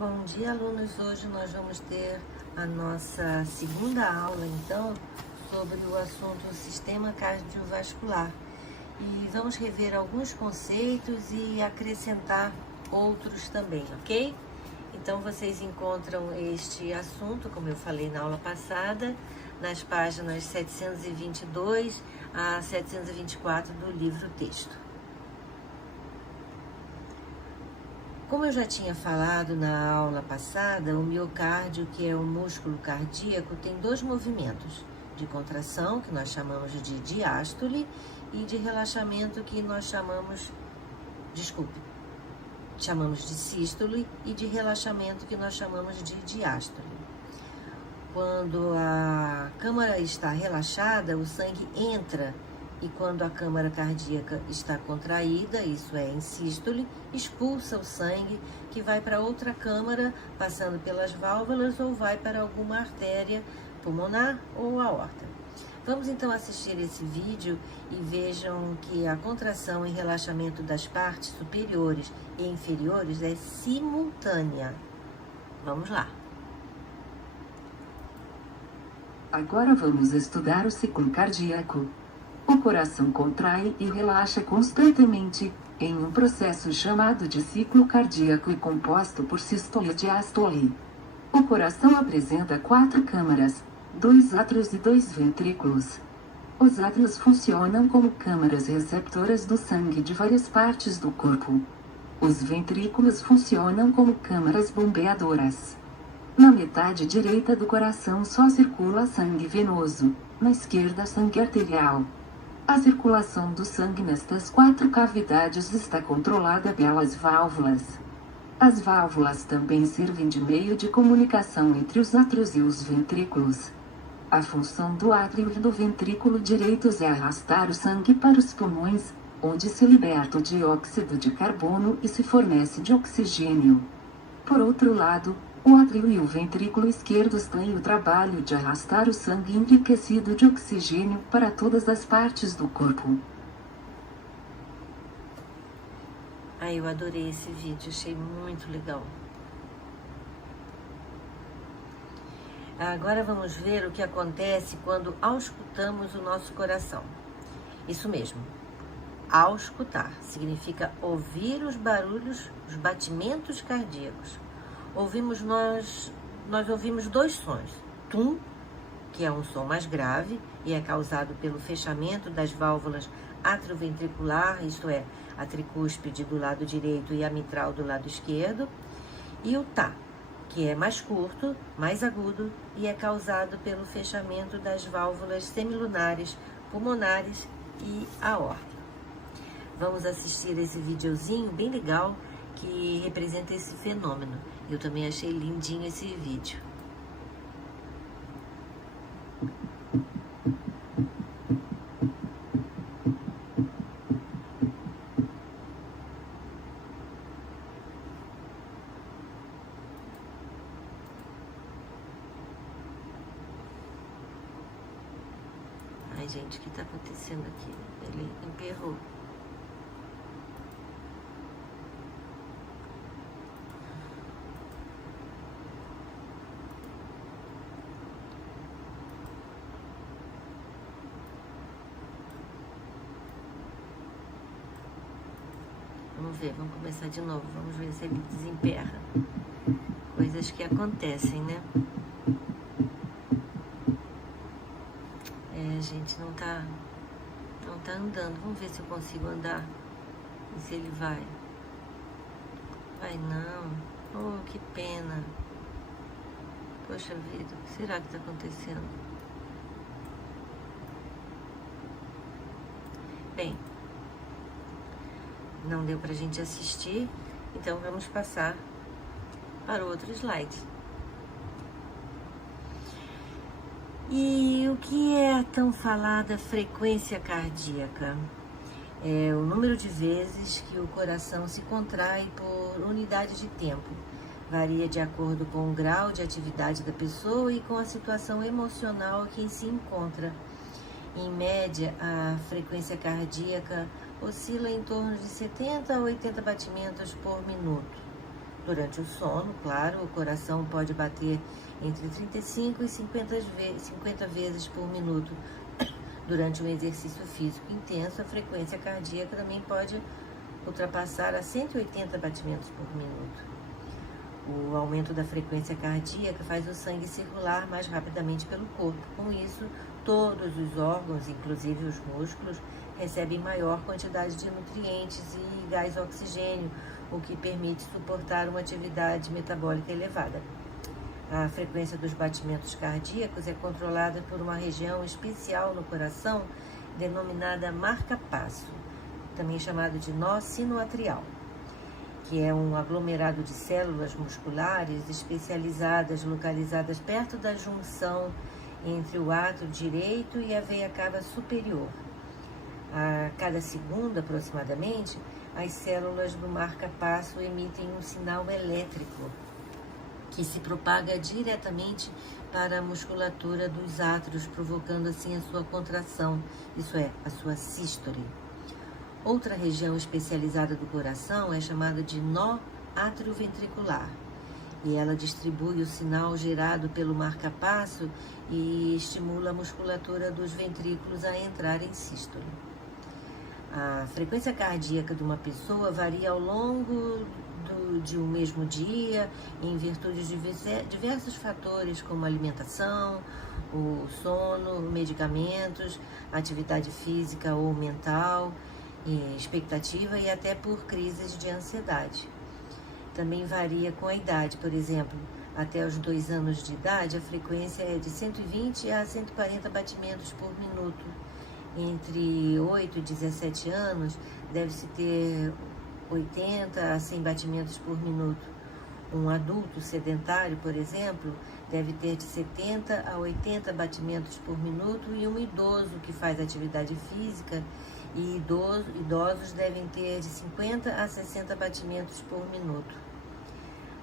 Bom dia, alunos. Hoje nós vamos ter a nossa segunda aula, então, sobre o assunto sistema cardiovascular. E vamos rever alguns conceitos e acrescentar outros também, ok? Então, vocês encontram este assunto, como eu falei na aula passada, nas páginas 722 a 724 do livro-texto. Como eu já tinha falado na aula passada, o miocárdio, que é o músculo cardíaco, tem dois movimentos, de contração, que nós chamamos de diástole, e de relaxamento, que nós chamamos de sístole, e de relaxamento, que nós chamamos de diástole. Quando a câmara está relaxada, o sangue entra, e quando a câmara cardíaca está contraída, isso é, em sístole, expulsa o sangue, que vai para outra câmara, passando pelas válvulas, ou vai para alguma artéria pulmonar ou aorta. Vamos então assistir esse vídeo e vejam que a contração e relaxamento das partes superiores e inferiores é simultânea. Vamos lá. Agora vamos estudar o ciclo cardíaco. O coração contrai e relaxa constantemente, em um processo chamado de ciclo cardíaco e composto por sístole e diástole. O coração apresenta 4 câmaras, 2 átrios e 2 ventrículos. Os átrios funcionam como câmaras receptoras do sangue de várias partes do corpo. Os ventrículos funcionam como câmaras bombeadoras. Na metade direita do coração só circula sangue venoso, na esquerda sangue arterial. A circulação do sangue nestas 4 cavidades está controlada pelas válvulas. As válvulas também servem de meio de comunicação entre os átrios e os ventrículos. A função do átrio e do ventrículo direitos é arrastar o sangue para os pulmões, onde se liberta o dióxido de carbono e se fornece de oxigênio. Por outro lado, o átrio e o ventrículo esquerdos têm o trabalho de arrastar o sangue enriquecido de oxigênio para todas as partes do corpo. Eu adorei esse vídeo, achei muito legal. Agora vamos ver o que acontece quando auscultamos o nosso coração. Isso mesmo, auscultar significa ouvir os barulhos, os batimentos cardíacos. Nós ouvimos 2 sons. Tum, que é um som mais grave e é causado pelo fechamento das válvulas atrioventricular, isto é, a tricúspide do lado direito e a mitral do lado esquerdo. E o tá, que é mais curto, mais agudo e é causado pelo fechamento das válvulas semilunares, pulmonares e aorta. Vamos assistir esse videozinho bem legal que representa esse fenômeno. Eu também achei lindinho esse vídeo. Ai, gente, o que está acontecendo aqui? Ele emperrou. Vamos ver, vamos começar de novo. Vamos ver se ele desemperra. Coisas que acontecem, né? Gente, não tá andando. Vamos ver se eu consigo andar. E se ele vai. Vai não. Oh, que pena. Poxa vida, o que será que tá acontecendo? Bem, não deu pra gente assistir, então vamos passar para o outro slide. E o que é a tão falada frequência cardíaca? É o número de vezes que o coração se contrai por unidade de tempo. Varia de acordo com o grau de atividade da pessoa e com a situação emocional que se encontra. Em média, a frequência cardíaca oscila em torno de 70 a 80 batimentos por minuto. Durante o sono, claro, o coração pode bater entre 35 e 50 vezes por minuto. Durante um exercício físico intenso, a frequência cardíaca também pode ultrapassar a 180 batimentos por minuto. O aumento da frequência cardíaca faz o sangue circular mais rapidamente pelo corpo. Com isso, todos os órgãos, inclusive os músculos, recebem maior quantidade de nutrientes e gás oxigênio, o que permite suportar uma atividade metabólica elevada. A frequência dos batimentos cardíacos é controlada por uma região especial no coração, denominada marca-passo, também chamado de nó sinoatrial, que é um aglomerado de células musculares especializadas, localizadas perto da junção entre o átrio direito e a veia cava superior. A cada segundo, aproximadamente, as células do marca-passo emitem um sinal elétrico que se propaga diretamente para a musculatura dos átrios, provocando assim a sua contração, isso é, a sua sístole. Outra região especializada do coração é chamada de nó atrioventricular, e ela distribui o sinal gerado pelo marca-passo e estimula a musculatura dos ventrículos a entrar em sístole. A frequência cardíaca de uma pessoa varia ao longo de um mesmo dia, em virtude de diversos fatores, como alimentação, o sono, medicamentos, atividade física ou mental, expectativa e até por crises de ansiedade. Também varia com a idade, por exemplo, até os 2 anos de idade, a frequência é de 120 a 140 batimentos por minuto. Entre 8 e 17 anos, deve-se ter 80 a 100 batimentos por minuto. Um adulto sedentário, por exemplo, deve ter de 70 a 80 batimentos por minuto, e um idoso que faz atividade física e idosos devem ter de 50 a 60 batimentos por minuto.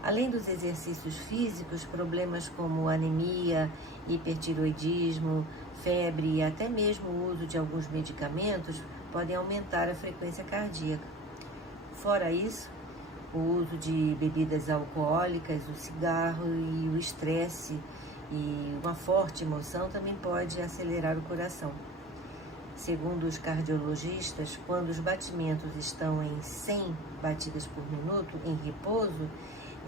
Além dos exercícios físicos, problemas como anemia, hipertiroidismo, febre e até mesmo o uso de alguns medicamentos podem aumentar a frequência cardíaca. Fora isso, o uso de bebidas alcoólicas, o cigarro e o estresse e uma forte emoção também pode acelerar o coração. Segundo os cardiologistas, quando os batimentos estão em 100 batidas por minuto em repouso,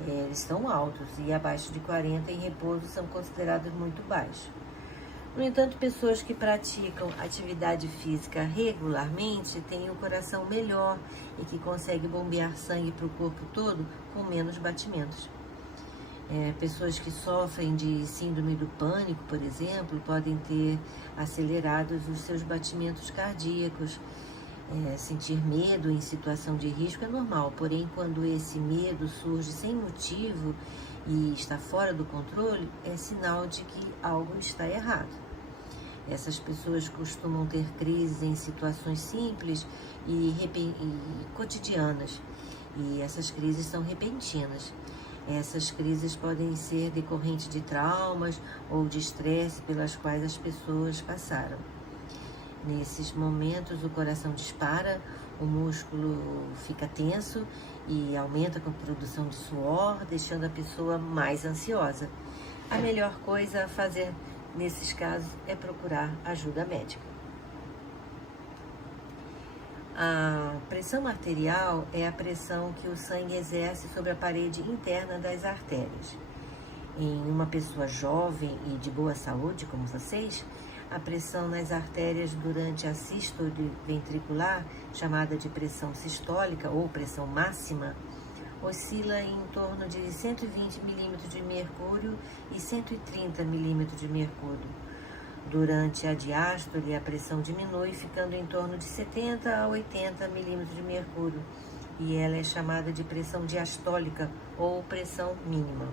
eles estão altos, e abaixo de 40 em repouso são considerados muito baixos. No entanto, pessoas que praticam atividade física regularmente têm o coração melhor e que conseguem bombear sangue para o corpo todo com menos batimentos. Pessoas que sofrem de síndrome do pânico, por exemplo, podem ter acelerados os seus batimentos cardíacos. Sentir medo em situação de risco é normal, porém, quando esse medo surge sem motivo e está fora do controle, é sinal de que algo está errado. Essas pessoas costumam ter crises em situações simples e cotidianas, e essas crises são repentinas. Essas crises podem ser decorrentes de traumas ou de estresse pelas quais as pessoas passaram. Nesses momentos, o coração dispara, o músculo fica tenso e aumenta com a produção de suor, deixando a pessoa mais ansiosa. A melhor coisa a fazer nesses casos é procurar ajuda médica. A pressão arterial é a pressão que o sangue exerce sobre a parede interna das artérias. Em uma pessoa jovem e de boa saúde, como vocês, a pressão nas artérias durante a sístole ventricular, chamada de pressão sistólica ou pressão máxima, oscila em torno de 120 milímetros de mercúrio e 130 milímetros de mercúrio. Durante a diástole, a pressão diminui, ficando em torno de 70 a 80 milímetros de mercúrio, e ela é chamada de pressão diastólica ou pressão mínima.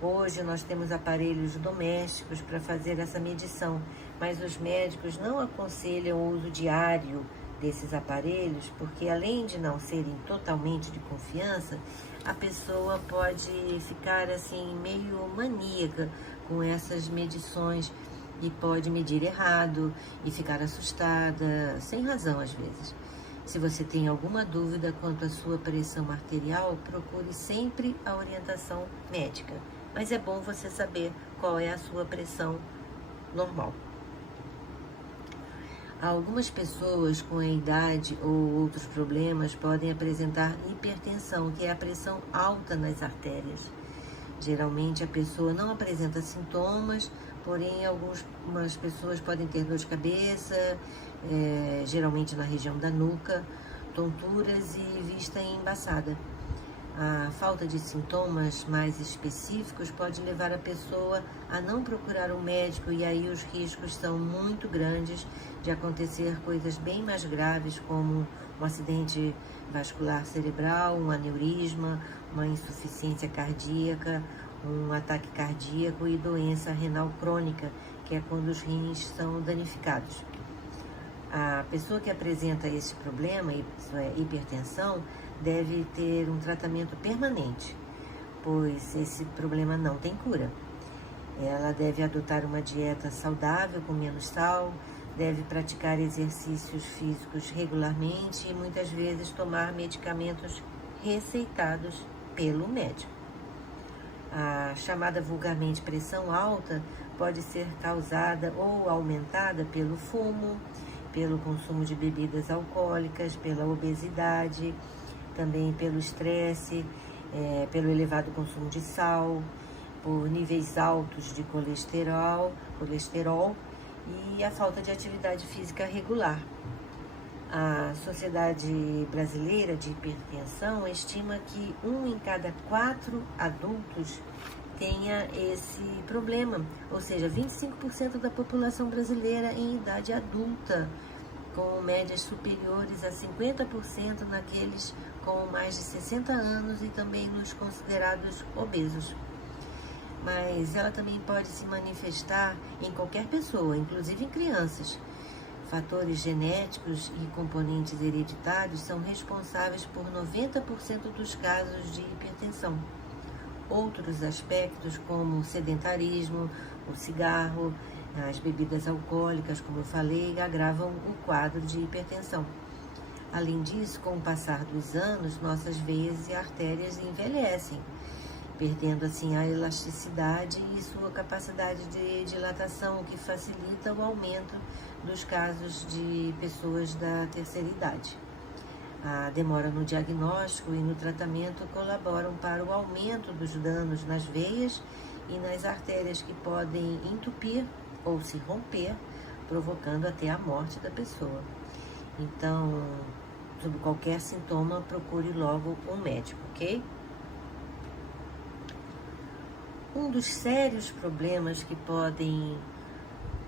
Hoje nós temos aparelhos domésticos para fazer essa medição, mas os médicos não aconselham o uso diário desses aparelhos, porque além de não serem totalmente de confiança, a pessoa pode ficar assim meio maníaca com essas medições e pode medir errado e ficar assustada, sem razão às vezes. Se você tem alguma dúvida quanto à sua pressão arterial, procure sempre a orientação médica. Mas é bom você saber qual é a sua pressão normal. Algumas pessoas com a idade ou outros problemas podem apresentar hipertensão, que é a pressão alta nas artérias. Geralmente a pessoa não apresenta sintomas, porém algumas pessoas podem ter dor de cabeça, geralmente na região da nuca, tonturas e vista embaçada. A falta de sintomas mais específicos pode levar a pessoa a não procurar um médico, e aí os riscos são muito grandes de acontecer coisas bem mais graves, como um acidente vascular cerebral, um aneurisma, uma insuficiência cardíaca, um ataque cardíaco e doença renal crônica, que é quando os rins são danificados. A pessoa que apresenta esse problema, isso é hipertensão, deve ter um tratamento permanente, pois esse problema não tem cura. Ela deve adotar uma dieta saudável com menos sal, deve praticar exercícios físicos regularmente e muitas vezes tomar medicamentos receitados pelo médico. A chamada vulgarmente pressão alta pode ser causada ou aumentada pelo fumo, pelo consumo de bebidas alcoólicas, pela obesidade, também pelo estresse, pelo elevado consumo de sal, por níveis altos de colesterol e a falta de atividade física regular. A Sociedade Brasileira de Hipertensão estima que 1 em cada 4 adultos tenha esse problema, ou seja, 25% da população brasileira em idade adulta, com médias superiores a 50% naqueles com mais de 60 anos e também nos considerados obesos. Mas ela também pode se manifestar em qualquer pessoa, inclusive em crianças. Fatores genéticos e componentes hereditários são responsáveis por 90% dos casos de hipertensão. Outros aspectos, como o sedentarismo, o cigarro, as bebidas alcoólicas, como eu falei, agravam o quadro de hipertensão. Além disso, com o passar dos anos, nossas veias e artérias envelhecem, perdendo assim a elasticidade e sua capacidade de dilatação, o que facilita o aumento dos casos de pessoas da terceira idade. A demora no diagnóstico e no tratamento colaboram para o aumento dos danos nas veias e nas artérias, que podem entupir ou se romper, provocando até a morte da pessoa. Então, sob qualquer sintoma, procure logo um médico, ok? Um dos sérios problemas que podem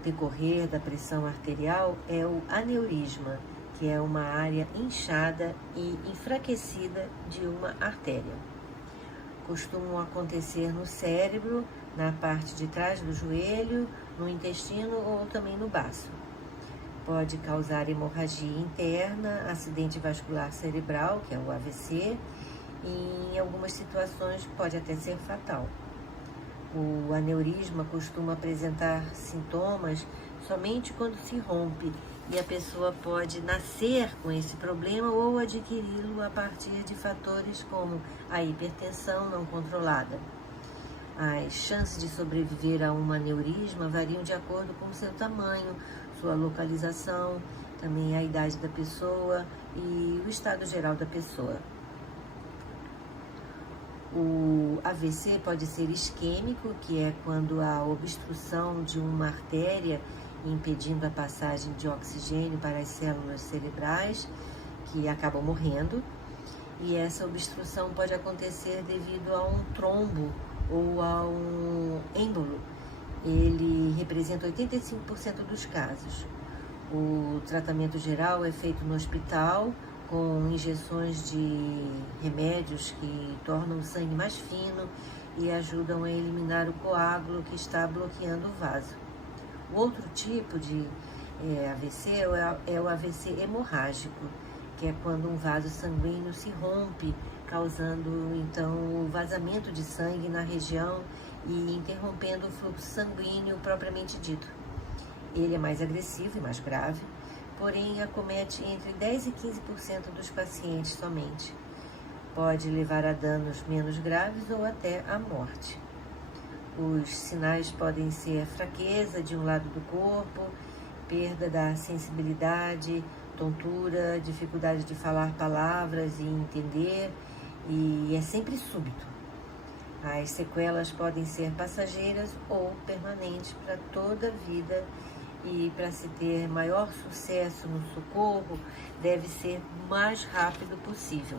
decorrer da pressão arterial é o aneurisma, que é uma área inchada e enfraquecida de uma artéria. Costumam acontecer no cérebro, na parte de trás do joelho, no intestino ou também no baço. Pode causar hemorragia interna, acidente vascular cerebral, que é o AVC, e em algumas situações pode até ser fatal. O aneurisma costuma apresentar sintomas somente quando se rompe, e a pessoa pode nascer com esse problema ou adquiri-lo a partir de fatores como a hipertensão não controlada. As chances de sobreviver a um aneurisma variam de acordo com o seu tamanho, sua localização, também a idade da pessoa e o estado geral da pessoa. O AVC pode ser isquêmico, que é quando há obstrução de uma artéria impedindo a passagem de oxigênio para as células cerebrais, que acabam morrendo. E essa obstrução pode acontecer devido a um trombo ou a um êmbolo. Ele representa 85% dos casos. O tratamento geral é feito no hospital, com injeções de remédios que tornam o sangue mais fino e ajudam a eliminar o coágulo que está bloqueando o vaso. O outro tipo de AVC é o AVC hemorrágico, que é quando um vaso sanguíneo se rompe, causando então o vazamento de sangue na região e interrompendo o fluxo sanguíneo propriamente dito. Ele é mais agressivo e mais grave, porém acomete entre 10% e 15% dos pacientes somente. Pode levar a danos menos graves ou até a morte. Os sinais podem ser fraqueza de um lado do corpo, perda da sensibilidade, tontura, dificuldade de falar palavras e entender, e é sempre súbito. As sequelas podem ser passageiras ou permanentes para toda a vida, e para se ter maior sucesso no socorro, deve ser o mais rápido possível.